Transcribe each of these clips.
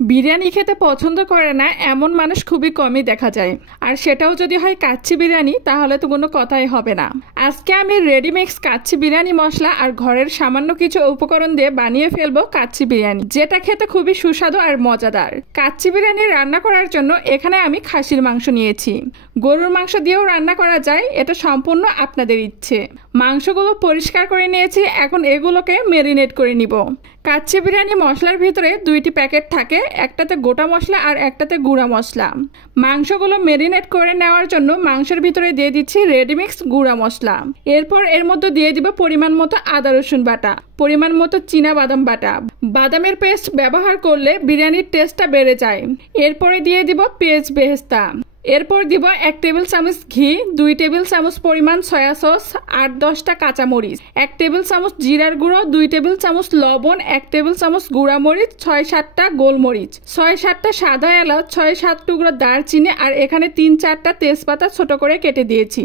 বিরিয়ানি খেতে পছন্দ করে না এমন মানুষ খুবই কমই দেখা যায়, আর সেটাও যদি হয় কাচ্চি বিরিয়ানি তাহলে তো কোনো কথাই হবে না। আজকে আমি রেডিমিক্স কাচ্চি বিরিয়ানি মশলা আর ঘরের সামান্য কিছু উপকরণ দিয়ে বানিয়ে ফেলবো কাচ্চি বিরিয়ানি, যেটা খেতে খুবই সুস্বাদু আর মজাদার। কাচ্চি বিরিয়ানি রান্না করার জন্য এখানে আমি খাসির মাংস নিয়েছি। গরুর মাংস দিয়েও রান্না করা যায়, এটা সম্পূর্ণ আপনাদের ইচ্ছে। মাংসগুলো পরিষ্কার করে নিয়েছি, এখন এগুলোকে ম্যারিনেট করে নিব। কাচ্চি বিরিয়ানি মশলার ভিতরে দুইটি প্যাকেট থাকে, একটাতে গোটা মশলা আর একটাতে গুঁড়া মশলা। মাংসগুলো ম্যারিনেট করে নেওয়ার জন্য মাংসের ভিতরে দিয়ে দিচ্ছি রেডিমিক্স গুঁড়া মশলা। এরপর এর মধ্যে দিয়ে দিব পরিমাণ মতো আদা রসুন বাটা, পরিমাণ মতো চীনা বাদাম বাটা। বাদামের পেস্ট ব্যবহার করলে বিরিয়ানির টেস্টটা বেড়ে যায়। এরপরে দিয়ে দিব পেঁয়াজ বেরেস্তা। এরপর দিব 1 টেবিল চামচ ঘি, 2 টেবিল চামচ পরিমাণ সয়া সস, 8-10টা কাঁচামরিচ, 1 টেবিল চামচ জিরার গুঁড়ো, 2 টেবিল চামচ লবণ, 1 টেবিল চামচ গুঁড়া মরিচ, 6-7টা গোলমরিচ, 6-7টা সাদা এলাচ, 6-7 টুকরো দারচিনি, আর এখানে 3-4টা তেজপাতা ছোট করে কেটে দিয়েছি।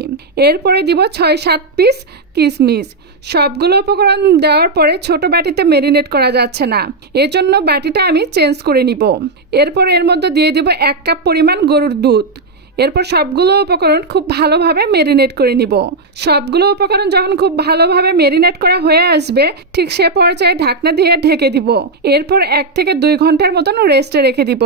এরপরে দিব 6-7 পিস কিশমিশ। সবগুলো উপকরণ দেওয়ার পরে ছোট বাটিতে ম্যারিনেট করা যাচ্ছে না, এর জন্য বাটিটা আমি চেঞ্জ করে নিব। এরপর এর মধ্যে দিয়ে দিব 1 কাপ পরিমাণ গরুর দুধ। এরপর সবগুলো উপকরণ খুব ভালোভাবে ম্যারিনেট করে নিব। সবগুলো উপকরণ যখন খুব ভালোভাবে ম্যারিনেট করা হয়ে আসবে, ঠিক সে পর্যায়ে ঢাকনা দিয়ে ঢেকে দিব। এরপর 1 থেকে 2 ঘন্টার মতন রেস্টে রেখে দিব।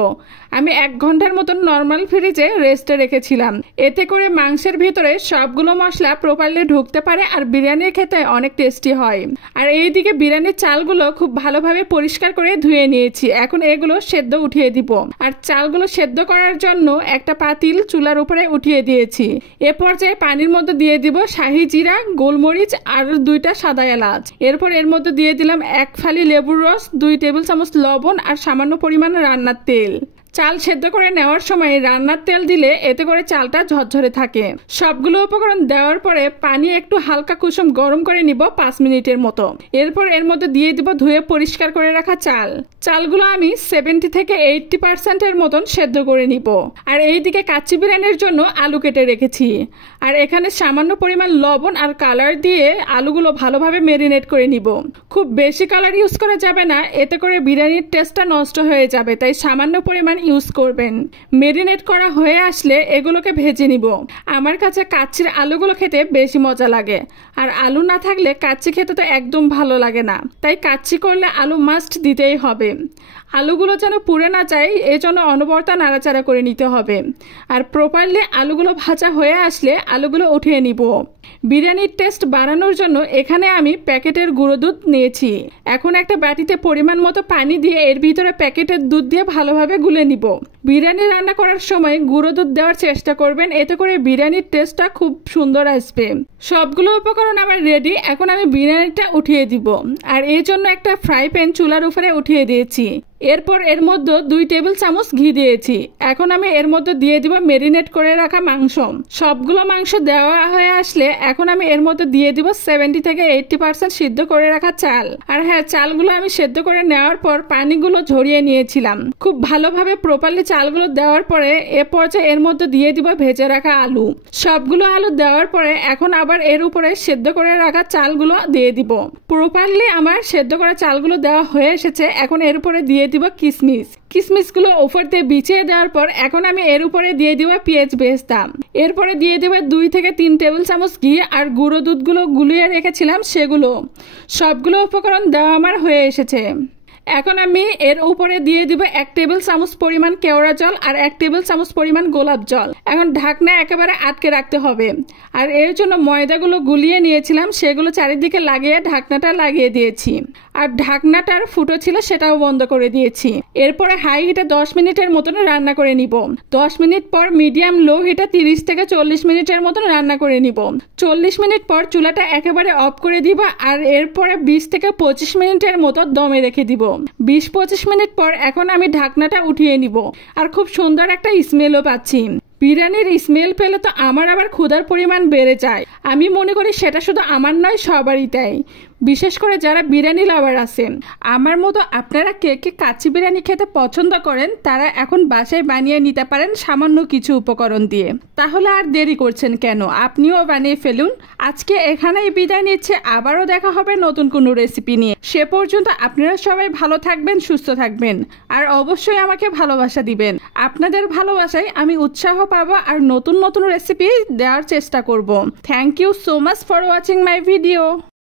আমি 1 ঘন্টার মতন নর্মাল ফ্রিজে রেস্টে রেখেছিলাম, এতে করে মাংসের ভিতরে সবগুলো মশলা প্রপারলি ঢুকতে পারে আর বিরিয়ানির খেতে অনেক টেস্টি হয়। আর এইদিকে বিরিয়ানির চালগুলো খুব ভালোভাবে পরিষ্কার করে ধুয়ে নিয়েছি, এখন এগুলো সেদ্ধ উঠিয়ে দিব। আর চালগুলো সেদ্ধ করার জন্য একটা পাতিল চুলার উপরে উঠিয়ে দিয়েছি। এ পর্যায়ে পানির মধ্যে দিয়ে দিব শাহি জিরা, গোলমরিচ আর 2টা সাদা এলাচ। এরপর এর মধ্যে দিয়ে দিলাম 1 ফালি লেবুর রস, 2 টেবিল চামচ লবণ আর সামান্য পরিমাণ রান্নার তেল। চাল সেদ্ধ করে নেওয়ার সময় রান্নার তেল দিলে এতে করে চালটা ঝরঝরে থাকে। সবগুলো উপকরণ দেওয়ার পরে পানি একটু হালকা কুসুম গরম করে নিব 5 মিনিটের মতো। এরপর এর মধ্যে দিয়ে দিব ধুয়ে পরিষ্কার করে রাখা চাল। চালগুলো আমি 70 থেকে 80% মতন সেদ্ধ করে নিব। আর এইদিকে কাচ্চি বিরিয়ানির জন্য আলু কেটে রেখেছি। আর এখানে সামান্য পরিমাণ লবণ আর কালার দিয়ে আলুগুলো ভালোভাবে ম্যারিনেট করে নিব। খুব বেশি কালার ইউজ করা যাবে না, এতে করে বিরিয়ানির টেস্টটা নষ্ট হয়ে যাবে, তাই সামান্য পরিমাণ ইউজ করবেন। ম্যারিনেট করা হয়ে আসলে এগুলোকে ভেজে নিব। আমার কাছে কাচ্চির আলুগুলো খেতে বেশি মজা লাগে, আর আলু না থাকলে কাচ্চি খেতে তো একদম ভালো লাগে না, তাই কাচ্চি করলে আলু মাস্ট দিতেই হবে। আলুগুলো যেন পুড়ে না যায়, এজন্য অনবরত নাড়াচাড়া করে নিতে হবে। আর প্রপারলি আলুগুলো ভাজা হয়ে আসলে আলুগুলো উঠিয়ে নিব। বিরিয়ানির টেস্ট বাড়ানোর জন্য এখানে আমি প্যাকেটের গুঁড়ো দুধ নিয়েছি। এখন একটা বাটিতে পরিমাণ মতো পানি দিয়ে এর ভিতরে প্যাকেটের দুধ দিয়ে ভালোভাবে গুলে নিব। বিরিয়ানি রান্না করার সময় গুঁড়ো দুধ দেওয়ার চেষ্টা করবেন, এতে করে বিরিয়ানির টেস্টটা খুব সুন্দর আসবে। সবগুলো উপকরণ আমার রেডি, এখন আমি বিরিয়ানিটা উঠিয়ে দিব। আর এই জন্য একটা ফ্রাই প্যান চুলার উপরে উঠিয়ে দিয়েছি। এরপর এর মধ্যে 2 টেবিল চামচ ঘি দিয়েছি। এখন আমি এর মধ্যে দিয়ে দিব ম্যারিনেট করে রাখা মাংস। সবগুলো মাংস দেওয়া হয়ে আসলে এখন আমি এর মধ্যে দিয়ে দিব 70 থেকে 80% সিদ্ধ করে রাখা চাল। আর হ্যাঁ, চালগুলো আমি সেদ্ধ করে নেওয়ার পর পানিগুলো ঝরিয়ে নিয়েছিলাম। খুব ভালোভাবে প্রপারলি চালগুলো দেওয়ার পরে এ পর্যায়ে এর মধ্যে দিয়ে দিব ভেজে রাখা আলু। সবগুলো আলু দেওয়ার পরে এখন আবার এর উপরে সেদ্ধ করে রাখা চালগুলো দিয়ে দিব। প্রপারলি আমার সেদ্ধ করা চালগুলো দেওয়া হয়ে এসেছে, এখন এর উপরে দিয়ে দিব কিশমিশ। কিশমিশগুলো উপর দিয়ে বিছিয়ে দেওয়ার পর এখন আমি এর উপরে দিয়ে দিব পেঁয়াজ বেরেস্তা। এরপরে দিয়ে দেব 2 থেকে 3 টেবিল চামচ ঘি আর গুঁড়ো দুধগুলো গুলিয়ে রেখেছিলাম সেগুলো। সবগুলো উপকরণ দেওয়া আমার হয়ে এসেছে। এখন আমি এর উপরে দিয়ে দিব 1 টেবিল চামচ পরিমাণ কেওড়া জল আর 1 টেবিল চামচ পরিমাণ গোলাপ জল। এখন ঢাকনা একেবারে আটকে রাখতে হবে। আর এর জন্য ময়দাগুলো গুলিয়ে নিয়েছিলাম, সেগুলো চারিদিকে লাগিয়ে ঢাকনাটা লাগিয়ে দিয়েছি। আর ঢাকনাটার ফুটো ছিল সেটাও বন্ধ করে দিয়েছি। এরপরে হাই হিটে 10 মিনিটের মতন রান্না করে নিব। 10 মিনিট পর মিডিয়াম লো হিটে 30 থেকে 40 মিনিটের মতন রান্না করে নিব। 40 মিনিট পর চুলাটা একেবারে অফ করে দিব। আর এরপরে 20 থেকে 25 মিনিটের মতো দমে রেখে দিব। 20-25 মিনিট পর এখন আমি ঢাকনাটা উঠিয়ে নিব। আর খুব সুন্দর একটা স্মেলও পাচ্ছি। বিরিয়ানির স্মেল পেলে তো আমার আবার ক্ষুধার পরিমাণ বেড়ে যায়। আমি মনে করি সেটা শুধু আমার নয়, সবারই তাই। বিশেষ করে যারা বিরিয়ানি লাভার আছেন, আমার মতো আপনারা কে কে কাচ্চি বিরিয়ানি খেতে পছন্দ করেন তারা এখন বাসায় বানিয়ে নিতে পারেন সামান্য কিছু উপকরণ দিয়ে। তাহলে আর দেরি করছেন কেন, আপনিও বানিয়ে ফেলুন। আজকে এখানেই বিদায় নিচ্ছে, আবারও দেখা হবে নতুন কোনো রেসিপি নিয়ে। সে পর্যন্ত আপনারা সবাই ভালো থাকবেন, সুস্থ থাকবেন, আর অবশ্যই আমাকে ভালোবাসা দিবেন। আপনাদের ভালোবাসায় আমি উৎসাহ পাবো আর নতুন নতুন রেসিপি দেওয়ার চেষ্টা করব। Thank you so much for watching my video.